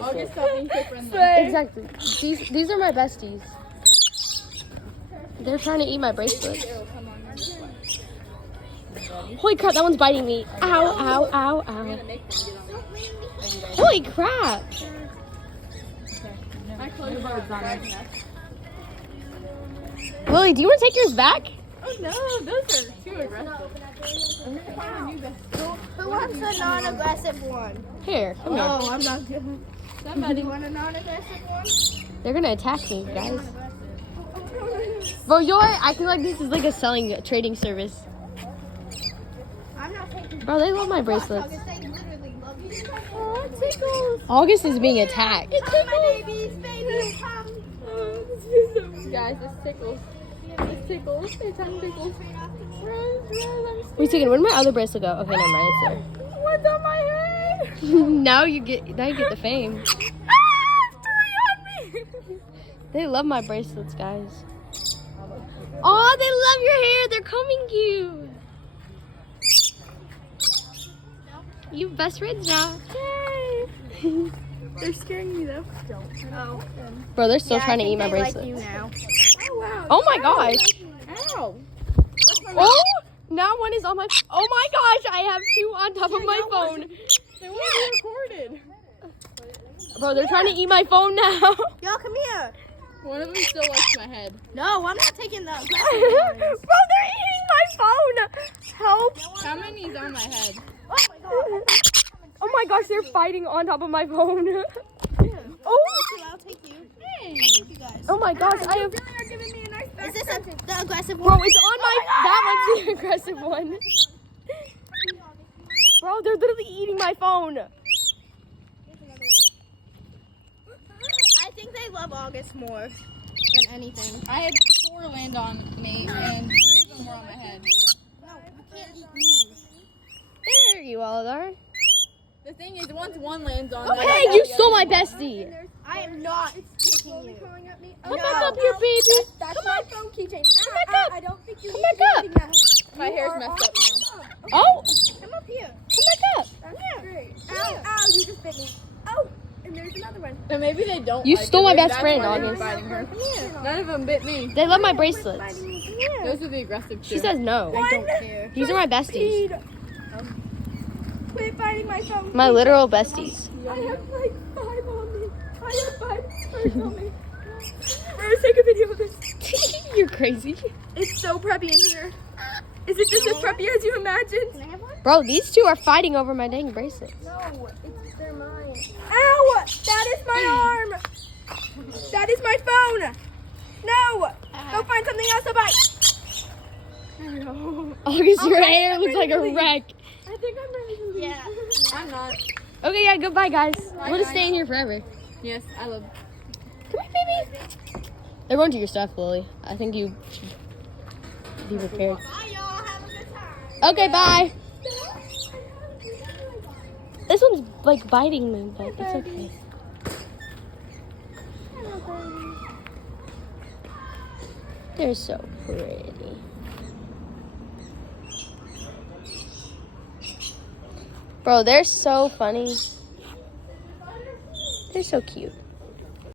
August, stop being so friendly. Exactly. These are my besties. They're trying to eat my bracelets. Holy crap, that one's biting me. Ow, ow, ow, ow. Holy crap. Lily, do you want to take yours back? Oh no, those are too aggressive. Who wants a non-aggressive one? Here, come here. Oh, I'm not good. Somebody want a non-aggressive one? They're gonna attack me, guys. Bro, you're acting like this is like a trading service. I'm not taking. Bro, they love my bracelets. They literally love you. Oh, tickles. August is being attacked. Come, my babies, baby, come. Guys, it's tickles. It's tickles. It's tongue tickles. Run, Wait a second, where did my other bracelet go? Okay, never mind, it's there. What's on my head? now you get the fame. They love my bracelets, guys. Oh, they love your hair. They're combing you. You best friends now. Yay. They're scaring me though. Oh. Bro, they're still trying to eat my bracelets. Like you now. Oh wow. Oh my gosh. Ow. Oh, now one is on my. Oh my gosh, I have two on top of my phone. They want to be recorded. Bro, they're trying to eat my phone now. Y'all, come here. One of them still likes my head. No, I'm not taking the. Bro, they're eating my phone. Help. How many's on my head? Oh my god. Oh my gosh, they're fighting on top of my phone. Oh. I'll take you. Hey. Thank you guys. Oh my gosh, I have. Is this the aggressive Bro, one? it's on my. That one's the aggressive one. Bro, they're literally eating my phone. I think they love August more than anything. I had 4 land on me and 3 of them were on my head. No, you can't eat these. There you all are. The thing is, once one lands on Hey, you stole my bestie. I am not taking you. Come back up here, baby. That's my phone keychain. Come back up. I don't think you Come need back to do that. My hair's messed up now. Oh, Come up here. come back up. That's great. Ow, ow, you just bit me. Oh, and there's another one. And maybe they don't. You like stole her. my Maybe best that's friend, why they're August. fighting her. None of them bit me. They love my bracelets. Those are the aggressive two. She says no. I don't care. These are my besties. Quit biting my phone. My literal besties. I have like 5 on me. I have 5 birds on me. Let's take a video of this. You're crazy. It's so preppy in here. Is it just as preppy as you imagined? Bro, these two are fighting over my dang bracelets. No, they're mine. Ow! That is my arm. That is my phone. No! Go find something else to bite. August, your hair looks like a wreck. I think I'm ready to leave. Yeah. I'm not. Okay, yeah, goodbye, guys. We'll just stay in here forever. Yes, I love. Come here, baby. They're going to your stuff, Lily. I think you should be prepared. Bye, y'all. Have a good time. Okay, bye. This one's like biting me, but it's okay. They're so pretty. Bro, they're so funny. They're so cute.